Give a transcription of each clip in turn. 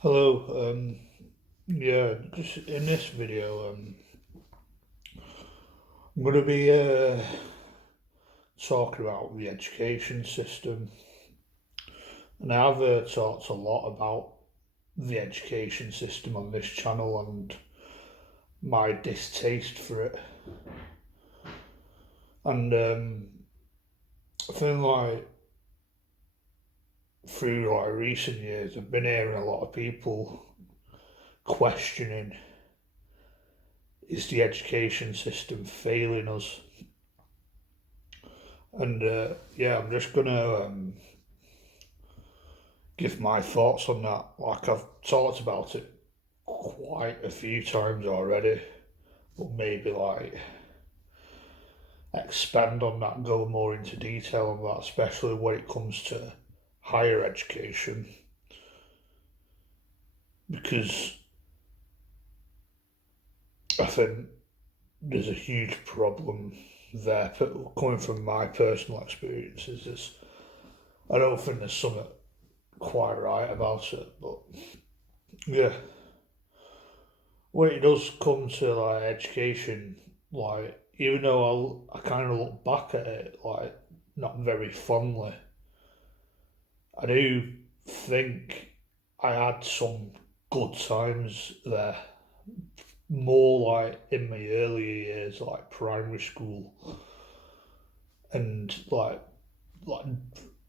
Hello, yeah, just in this video, I'm going to be talking about the education system, and I've talked a lot about the education system on this channel and my distaste for it, and I think through recent years, I've been hearing a lot of people questioning, is the education system failing us? And yeah, I'm just gonna give my thoughts on that. Like I've talked about it quite a few times already, but maybe expand on that, go more into detail on that, especially when it comes to higher education, because I think there's a huge problem there. But coming from my personal experiences, I don't think there's something quite right about it. But yeah, when it does come to education, even though I kind of look back at it not very fondly, I do think I had some good times there. More in my earlier years, like primary school, and like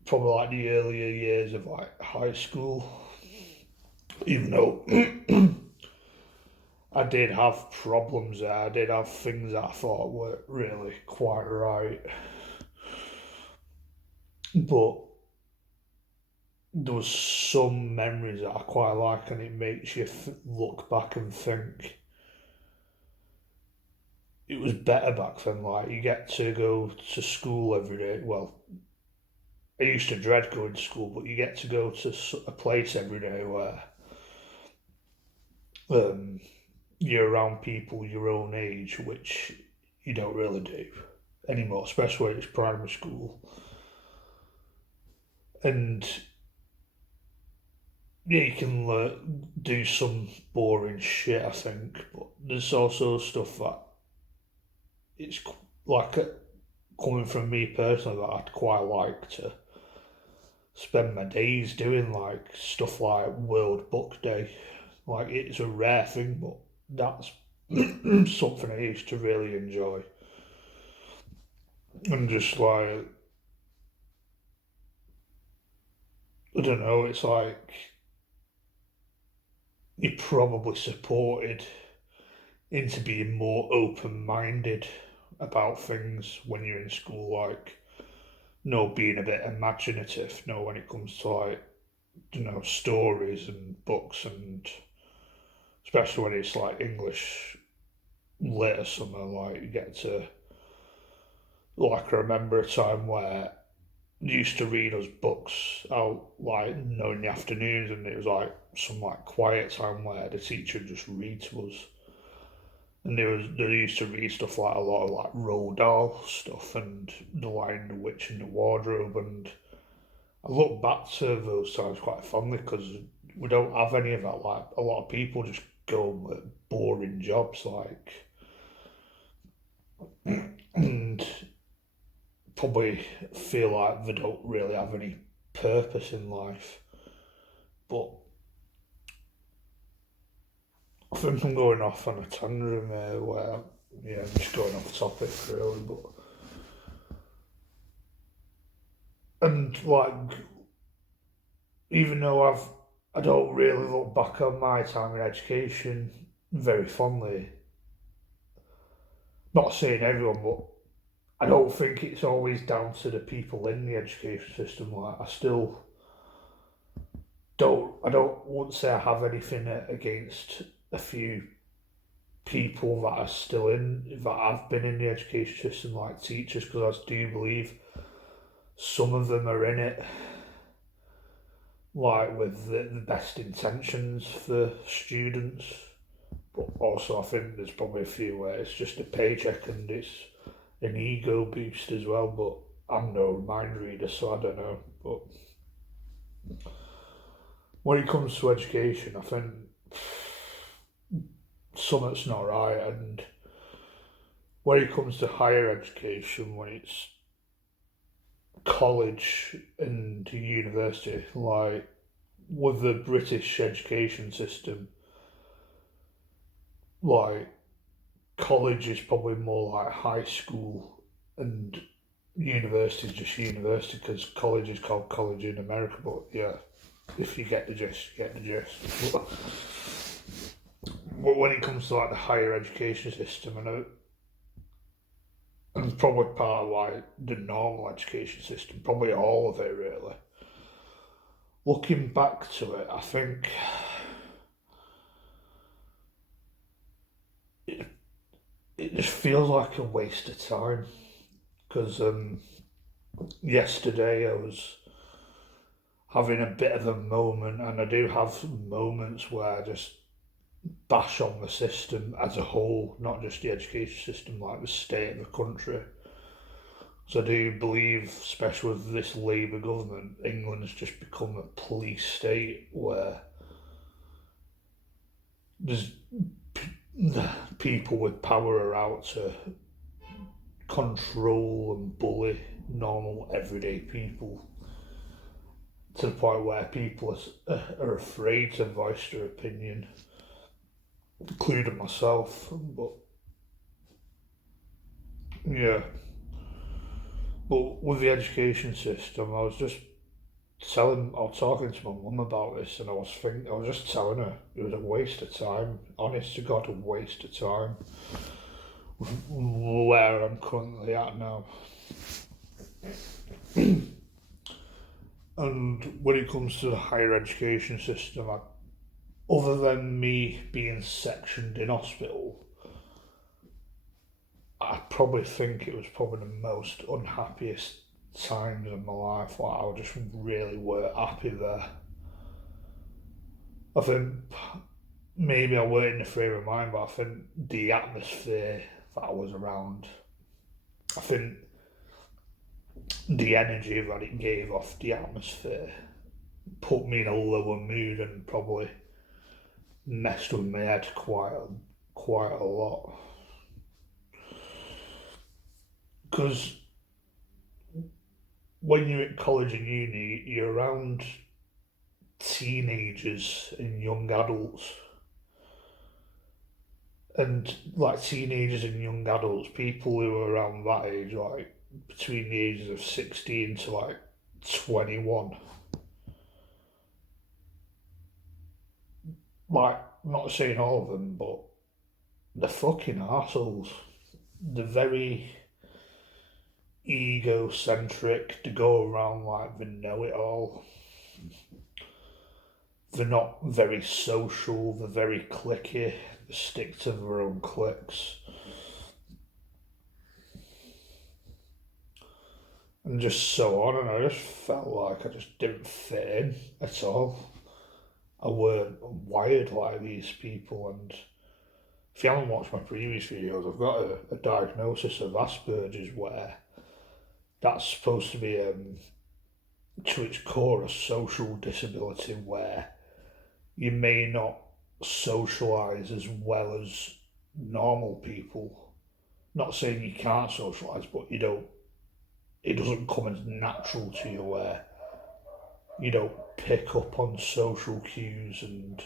probably the earlier years of high school. Even though I did have problems there. I did have things that I thought were really quite right, but there was some memories that I quite like, and it makes you look back and think it was better back then. Like you get to go to school every day. Well, I used to dread going to school, but you get to go to a place every day where um, you're around people your own age, which you don't really do anymore, especially when it's primary school. And yeah, you can do some boring shit, I think, but there's also stuff that it's like coming from me personally that I'd quite like to spend my days doing, like stuff like World Book Day. Like it's a rare thing, but that's something I used to really enjoy. And just I don't know, it's like you're probably supported into being more open minded about things when you're in school, like being a bit imaginative, when it comes to stories and books, and especially when it's like English lit or something, like you get to I remember a time where they used to read us books out in the afternoons, and it was like some quiet time where the teacher just read to us. And they used to read stuff like a lot of Roald Dahl stuff and The Lion, the Witch and the Wardrobe, and I look back to those times quite fondly because we don't have any of that. Like a lot of people just go at boring jobs, and probably feel like they don't really have any purpose in life. But I think I'm going off on a tangent there where, yeah, I'm just going off topic really. But and even though I don't really look back on my time in education very fondly. Not saying everyone, but I don't think it's always down to the people in the education system. Like I still wouldn't say I have anything against a few people that are still that have been in the education system, like teachers, because I do believe some of them are in it with the best intentions for students, but also I think there's probably a few where it's just a paycheck and it's an ego boost as well. But I'm no mind reader, so I don't know. But when it comes to education, I think something's not right, and when it comes to higher education, when it's college and university, like with the British education system, like college is probably more like high school and university is just university because college is called college in America, but yeah, if you get the gist, you get the gist. But when it comes to like the higher education system, I know, and probably part of why the normal education system, probably all of it really. Looking back to it, I think it, it just feels like a waste of time because yesterday I was having a bit of a moment, and I do have moments where I just bash on the system as a whole, not just the education system, like the state of the country. So I do believe, especially with this Labour government, England's just become a police state where there's people with power are out to control and bully normal everyday people to the point where people are afraid to voice their opinion, including myself. But yeah, but with the education system, I was just talking to my mum about this, and I was just telling her it was a waste of time. Honest to God, a waste of time. Where I'm currently at now, and when it comes to the higher education system, other than me being sectioned in hospital, I probably think it was probably the most unhappiest times of my life. Like I just really were happy there. I think maybe I weren't in the frame of mind, but I think the atmosphere that I was around, I think the energy that it gave off the atmosphere put me in a lower mood and probably messed with my head quite a lot. Because when you're at college and uni, you're around teenagers and young adults. And like teenagers and young adults, people who are around that age, like between the ages of 16 to like 21, like, not saying all of them, but they're fucking assholes. They're very egocentric, to go around like they know it all. They're not very social, they're very cliquey, they stick to their own cliques. And just so on, and I just felt like I just didn't fit in at all. I weren't wired like these people, and if you haven't watched my previous videos, I've got a diagnosis of Asperger's where that's supposed to be, to its core, a social disability where you may not socialise as well as normal people. Not saying you can't socialise, but you don't. It doesn't come as natural to you where you don't pick up on social cues and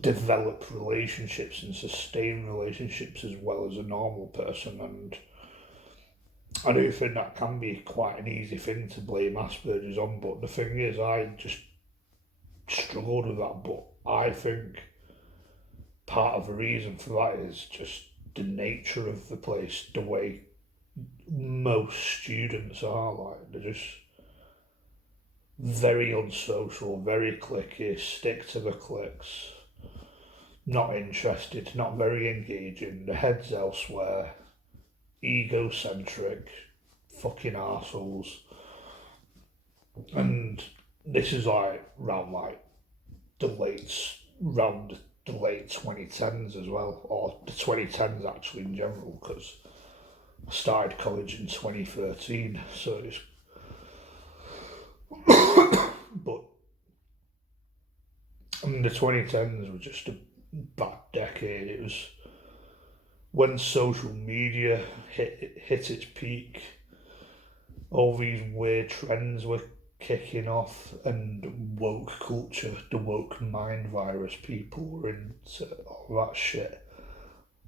develop relationships and sustain relationships as well as a normal person. And I do think that can be quite an easy thing to blame Asperger's on, but the thing is, I just struggled with that. But I think part of the reason for that is just the nature of the place, the way most students are. Like, they're just very unsocial, very cliquey, stick to the cliques, not interested, not very engaging, the head's elsewhere, egocentric, fucking arseholes. And this is like the late round the late 2010s as well, or the 2010s actually in general, because I started college in 2013, so it's but And the 2010s were just a bad decade. It was when social media hit its peak. All these weird trends were kicking off, and woke culture, the woke mind virus, people were into all that shit.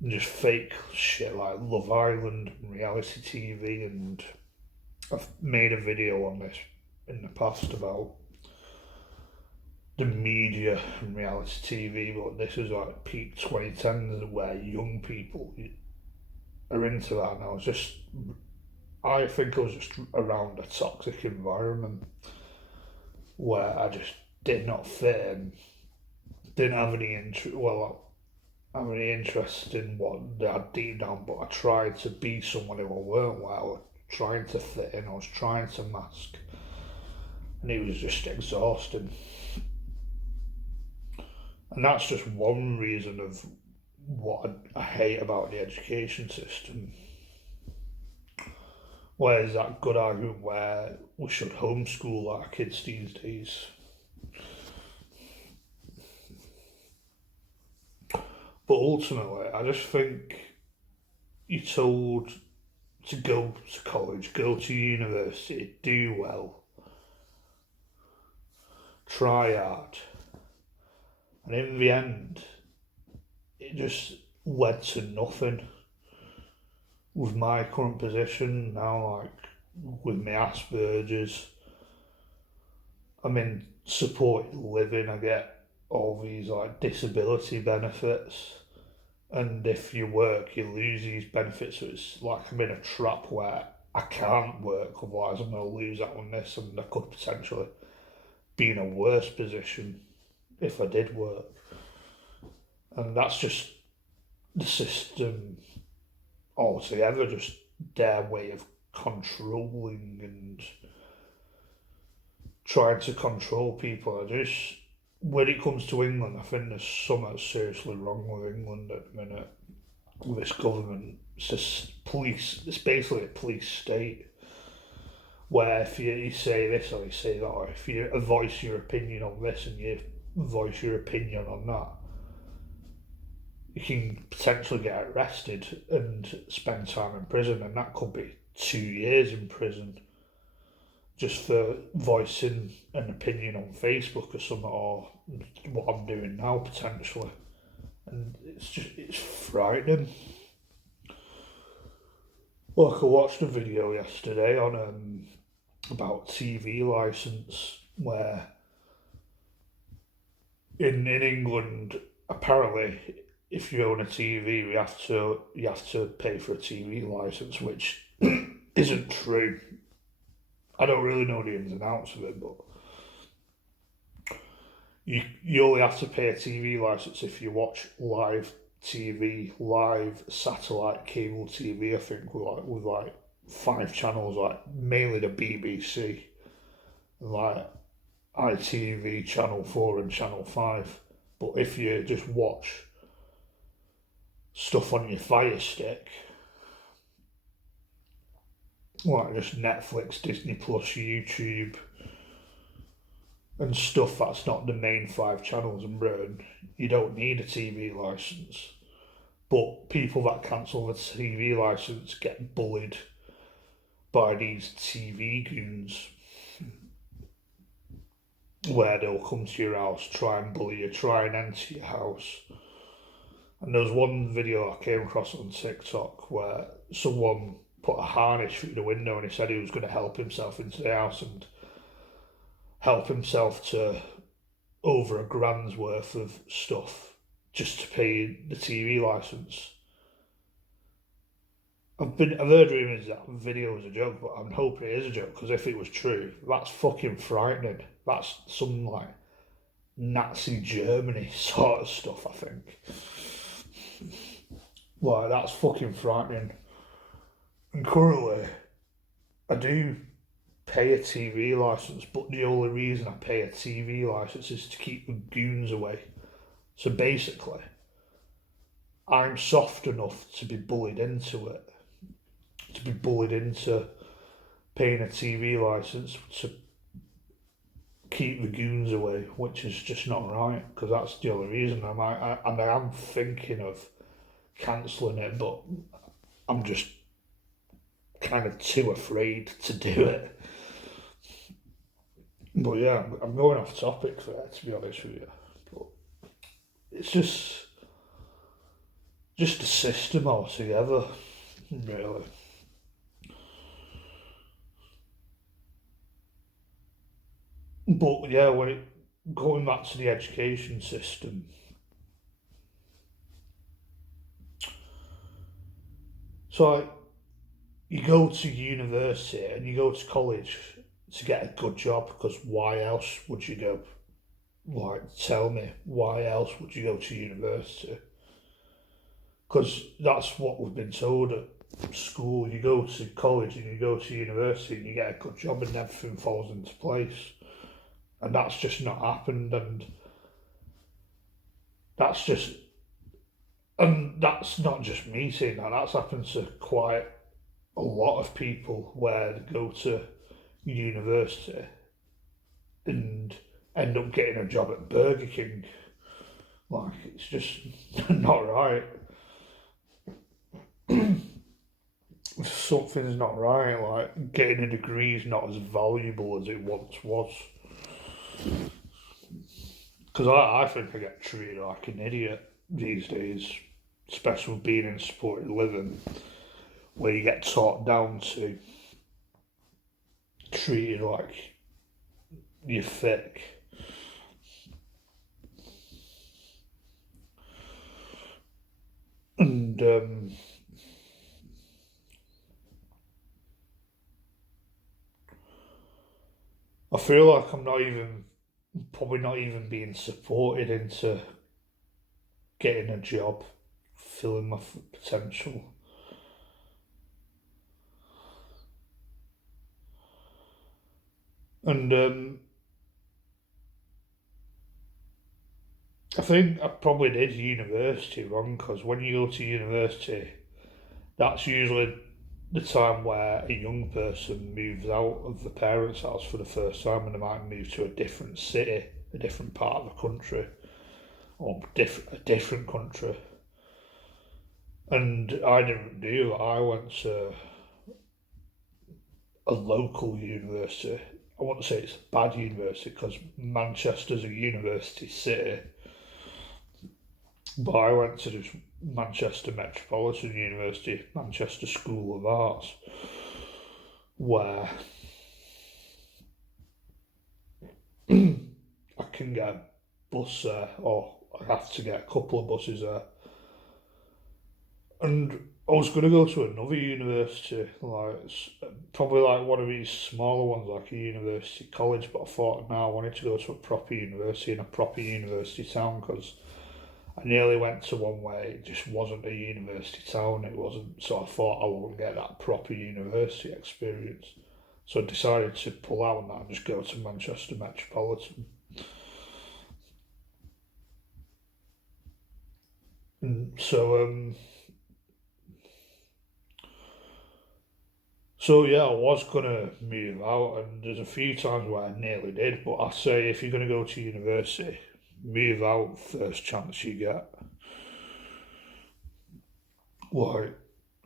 And just fake shit like Love Island and reality TV. And I've made a video on this in the past about the media and reality TV, but this is like peak 2010s where young people are into that. And I think I was just around a toxic environment where I just did not fit and didn't have any interest in what they had deep down, but I tried to be someone who I weren't. Well, I was trying to fit in, I was trying to mask, and it was just exhausting. And that's just one reason of what I hate about the education system. Where's that good argument where we should homeschool our kids these days? But ultimately, I just think you're told to go to college, go to university, do well, try hard. And in the end, it just led to nothing. With my current position now, like with my Asperger's, I'm in supported living, I get all these like disability benefits. And if you work, you lose these benefits. So it's like I'm in a trap where I can't work, otherwise I'm going to lose out on this, and I could potentially be in a worse position if I did work. And that's just the system altogether, just their way of controlling and trying to control people. When it comes to England, I think there's something seriously wrong with England at the minute. With this government, it's basically a police state where if you say this or you say that, or if you voice your opinion on this and you voice your opinion on that, you can potentially get arrested and spend time in prison, and that could be 2 years in prison just for voicing an opinion on Facebook or something, or what I'm doing now potentially. And it's frightening. Like I watched a video yesterday on about TV license where in England apparently if you own a TV you have to pay for a TV license, which isn't true. I don't really know the ins and outs of it, but you only have to pay a TV license if you watch live TV, live satellite cable TV. I think with like 5 channels, like mainly the BBC, and like ITV, Channel 4 and Channel 5. But if you just watch stuff on your Fire Stick, like just Netflix, Disney Plus, YouTube, and stuff that's not the main 5 channels in Britain, you don't need a TV licence. But people that cancel the TV licence get bullied by these TV goons, where they'll come to your house, try and bully you, try and enter your house. And there was one video I came across on TikTok where someone put a harness through the window and he said he was going to help himself into the house and help himself to over £1,000's worth of stuff just to pay the TV licence. I've heard rumours that video was a joke, but I'm hoping it is a joke, because if it was true, that's fucking frightening. That's some like Nazi Germany sort of stuff, I think. Like, that's fucking frightening. And currently, I do pay a TV licence, but the only reason I pay a TV licence is to keep the goons away. So basically, I'm soft enough to be bullied into it. To be bullied into paying a TV licence to keep the goons away, which is just not right, because that's the only reason and I am thinking of cancelling it, but I'm just kind of too afraid to do it. But yeah, I'm going off topic there, to be honest with you. But it's just a system altogether, really. But yeah, going back to the education system, so like, you go to university and you go to college to get a good job, because why else would you go? Like, tell me, why else would you go to university? Because that's what we've been told at school. You go to college and you go to university and you get a good job and everything falls into place. And that's just not happened. That's just, and that's not just me saying that, that's happened to quite a lot of people where they go to university and end up getting a job at Burger King. Like, it's just not right. Something's not right. Like, getting a degree is not as valuable as it once was. Because I think I get treated like an idiot these days, especially being in supported living, where you get taught down to treated like you're thick. And I feel like probably not even being supported into getting a job, filling my potential. And I think I probably did university wrong, because when you go to university, that's usually the time where a young person moves out of the parents' house for the first time, and they might move to a different city, a different part of the country, or a different country. And I didn't do that. I went to a local university. I wouldn't say it's a bad university, because Manchester's a university city, but I went to this Manchester Metropolitan University, Manchester School of Arts, where I can get a bus there, or I have to get a couple of buses there. And I was going to go to another university, probably like one of these smaller ones, like a university college, but I thought, no, I wanted to go to a proper university in a proper university town, because I nearly went to one where it just wasn't a university town. It wasn't, so I thought I wouldn't get that proper university experience. So I decided to pull out on that and just go to Manchester Metropolitan. And so yeah, I was gonna move out, and there's a few times where I nearly did. But I say, if you're gonna go to university, move out first chance you get. Like,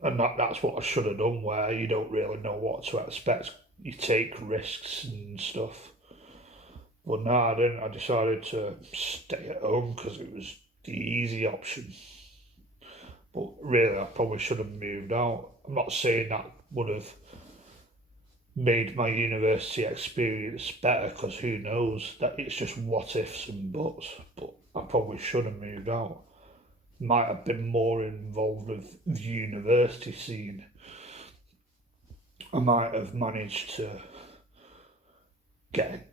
and that's what I should have done. Where you don't really know what to expect, you take risks and stuff. But no, I didn't. I decided to stay at home because it was the easy option. But really, I probably should have moved out. I'm not saying that would have made my university experience better, because who knows, that it's just what ifs and buts. But I probably should have moved out. Might have been more involved with the university scene. I might have managed to get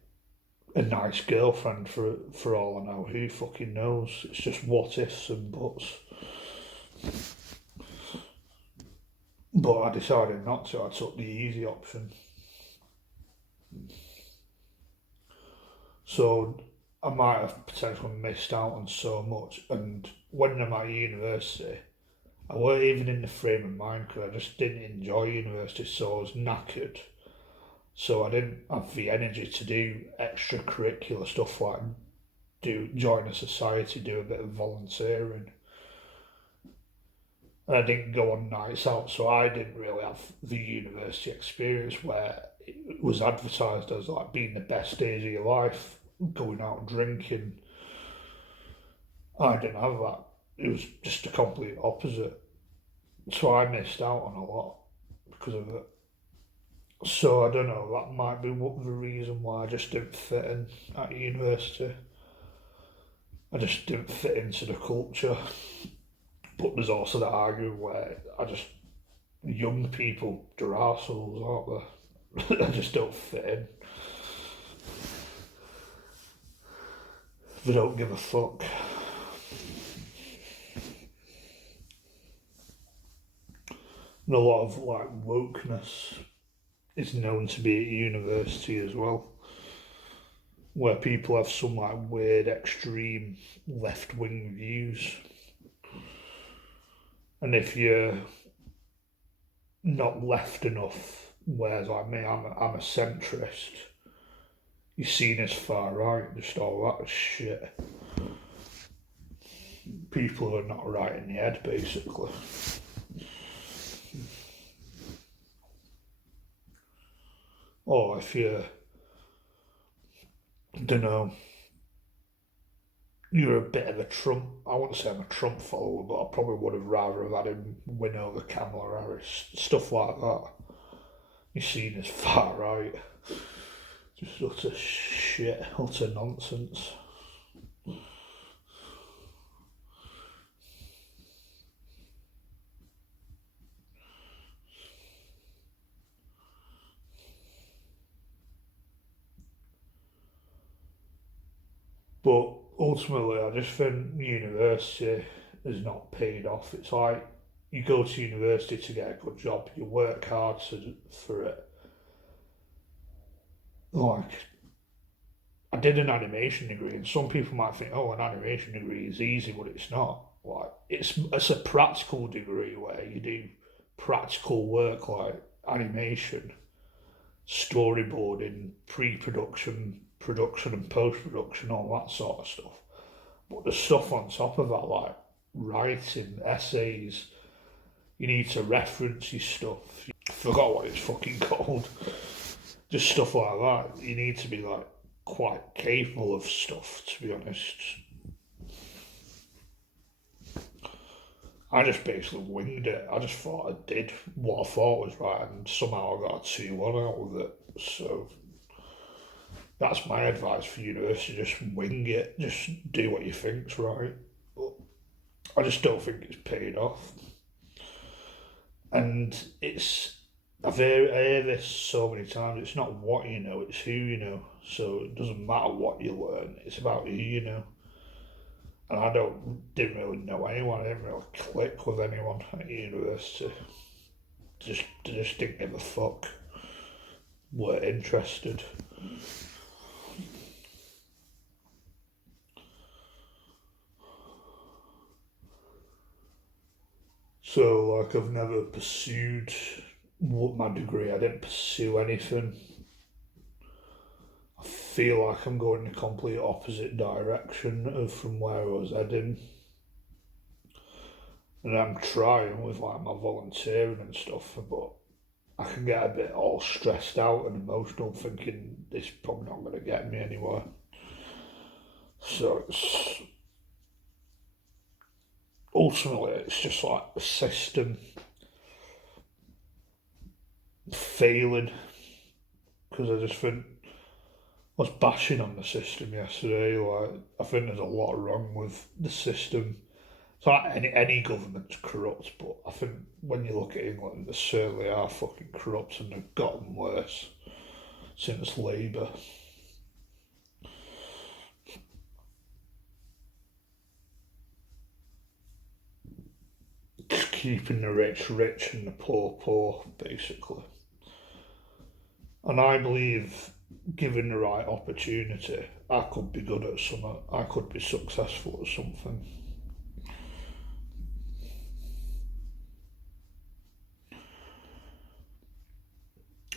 a nice girlfriend for all I know. Who fucking knows? It's just what ifs and buts. But I decided not to. I took the easy option. So I might have potentially missed out on so much. And when I'm at university, I weren't even in the frame of mind, because I just didn't enjoy university, so I was knackered. So I didn't have the energy to do extracurricular stuff like do join a society, do a bit of volunteering. And I didn't go on nights out, so I didn't really have the university experience where it was advertised as like being the best days of your life, going out drinking. I didn't have that. It was just the complete opposite. So I missed out on a lot because of it. So I don't know, that might be the reason why I just didn't fit in at university. I just didn't fit into the culture. But there's also that argument where young people, they're arseholes, aren't they? I just don't fit in. They don't give a fuck. And a lot of like wokeness is known to be at university as well, where people have some like weird extreme left wing views. And if you're not left enough, whereas like me, I'm a centrist, you're seen as far right, just all that shit. People who are not right in the head, basically. Or if you, don't know, you're a bit of a Trump, I wouldn't say I'm a Trump follower, but I probably would have rather have had him win over Kamala Harris, stuff like that. You're seen as far right. Just utter shit, utter nonsense. But ultimately, I just think university is not paid off. It's like you go to university to get a good job, you work hard for it. Like, I did an animation degree, and some people might think, oh, an animation degree is easy, but it's not. Like, it's a practical degree where you do practical work like animation, storyboarding, pre-production, production and post-production, all that sort of stuff. But the stuff on top of that, like writing, essays, you need to reference your stuff. I forgot what it's fucking called. Just stuff like that. You need to be like quite capable of stuff, to be honest. I just basically winged it. I just thought I did what I thought was right, and somehow I got a 2-1 out of it. So that's my advice for university: just wing it, just do what you think's right. But I just don't think it's paid off. And I hear this so many times. It's not what you know; it's who you know. So it doesn't matter what you learn; it's about who you know. And didn't really know anyone. I didn't really click with anyone at university. Just didn't give a fuck. Weren't interested. So like I've never pursued my degree. I didn't pursue anything. I feel like I'm going the complete opposite direction of from where I was heading. And I'm trying with like my volunteering and stuff, but I can get a bit all stressed out and emotional thinking this is probably not going to get me anywhere. So it's just like the system failing, because I just think I was bashing on the system yesterday. Like I think there's a lot wrong with the system. It's like any government's corrupt, but I think when you look at England, they certainly are fucking corrupt, and they've gotten worse since Labour. Just keeping the rich rich and the poor poor, basically. And I believe, given the right opportunity, I could be good at something. I could be successful at something.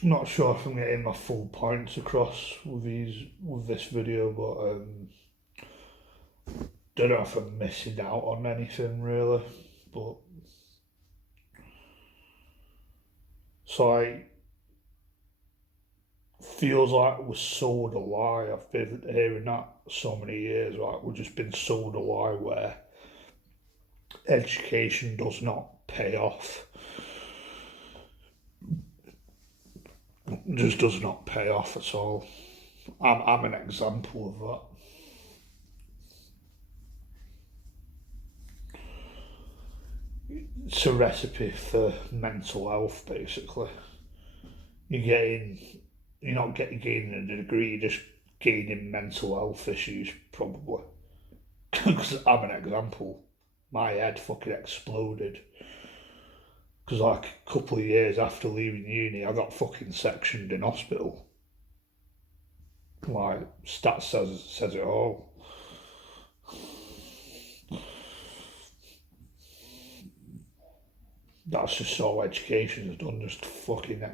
not sure if I'm getting my full points across with this video, but don't know if I'm missing out on anything really. But so I feels like we're sold a lie. I've been hearing that so many years. Like we've just been sold a lie where education does not pay off. It just does not pay off at all. I'm an example of that. It's a recipe for mental health, basically. You're getting, you're not getting gaining a degree, you're just gaining mental health issues, probably. Because I'm an example. My head fucking exploded. Because, like, a couple of years after leaving uni, I got fucking sectioned in hospital. Like, stats says it all. That's just all education has done, just fucking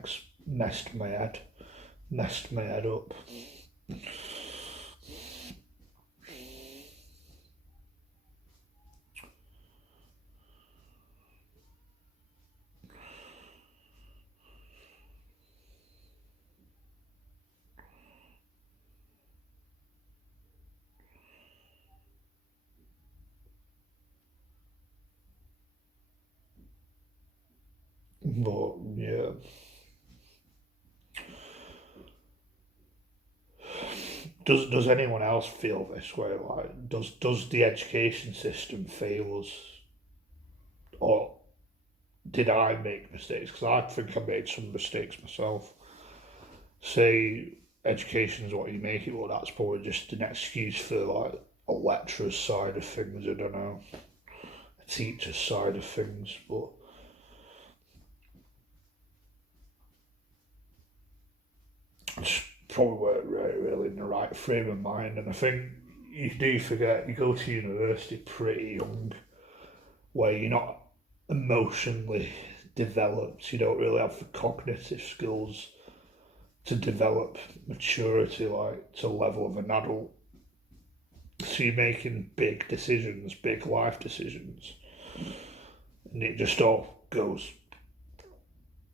messed my head. Messed my head up. But, yeah. Does anyone else feel this way? Like, does the education system fail us, or did I make mistakes? Because I think I made some mistakes myself. Say education is what you make it, well, that's probably just an excuse for like a lecturer's side of things. I don't know, a teacher's side of things, but I just probably weren't really in the right frame of mind. And I think you do forget you go to university pretty young, where you're not emotionally developed. You don't really have the cognitive skills to develop maturity like to the level of an adult. So you're making big decisions, big life decisions, and it just all goes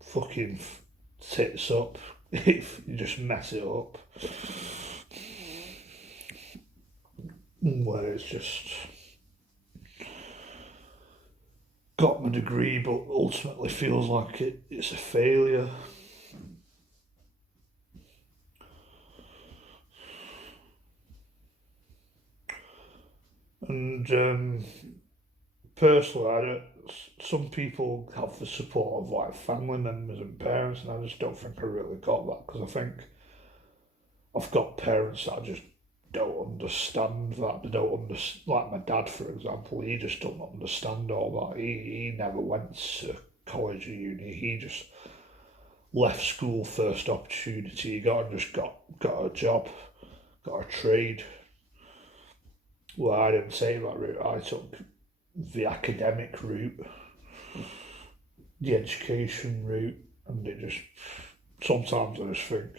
fucking tits up if you just mess it up. Where it's just got my degree, but ultimately feels like it's a failure. And personally, I don't. Some people have the support of like family members and parents, and I just don't think I really got that because I think I've got parents that I just don't understand that. They don't understand. Like my dad, for example, he just don't understand all that. He never went to college or uni. He just left school first opportunity he got and just got a job, got a trade. Well, I didn't say that route. I took the academic route, the education route, and it just sometimes I just think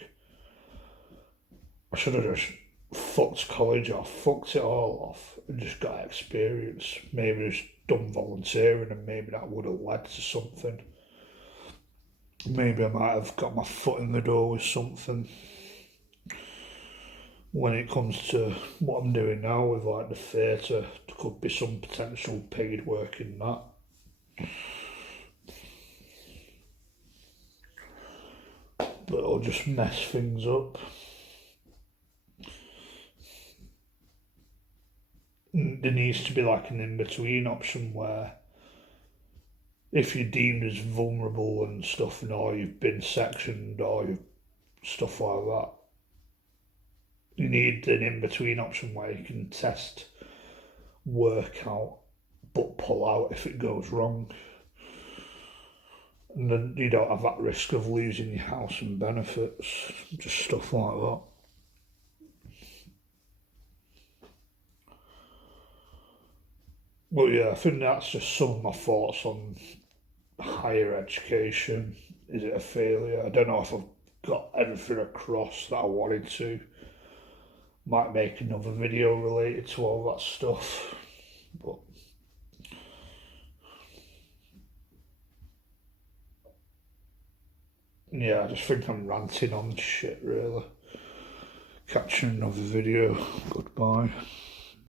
I should have just fucked college off, fucked it all off, and just got experience. Maybe just done volunteering, and maybe that would have led to something. Maybe I might have got my foot in the door with something. When it comes to what I'm doing now with like the theatre, there could be some potential paid work in that. But it'll just mess things up. There needs to be like an in between option where if you're deemed as vulnerable and stuff, and or you've been sectioned or you've stuff like that, you need an in between option where you can test work out but pull out if it goes wrong. And then you don't have that risk of losing your house and benefits, just stuff like that. But yeah, I think that's just some of my thoughts on higher education. Is it a failure? I don't know if I've got everything across that I wanted to. Might make another video related to all that stuff, but yeah, I just think I'm ranting on shit really. Catch you in another video. Goodbye.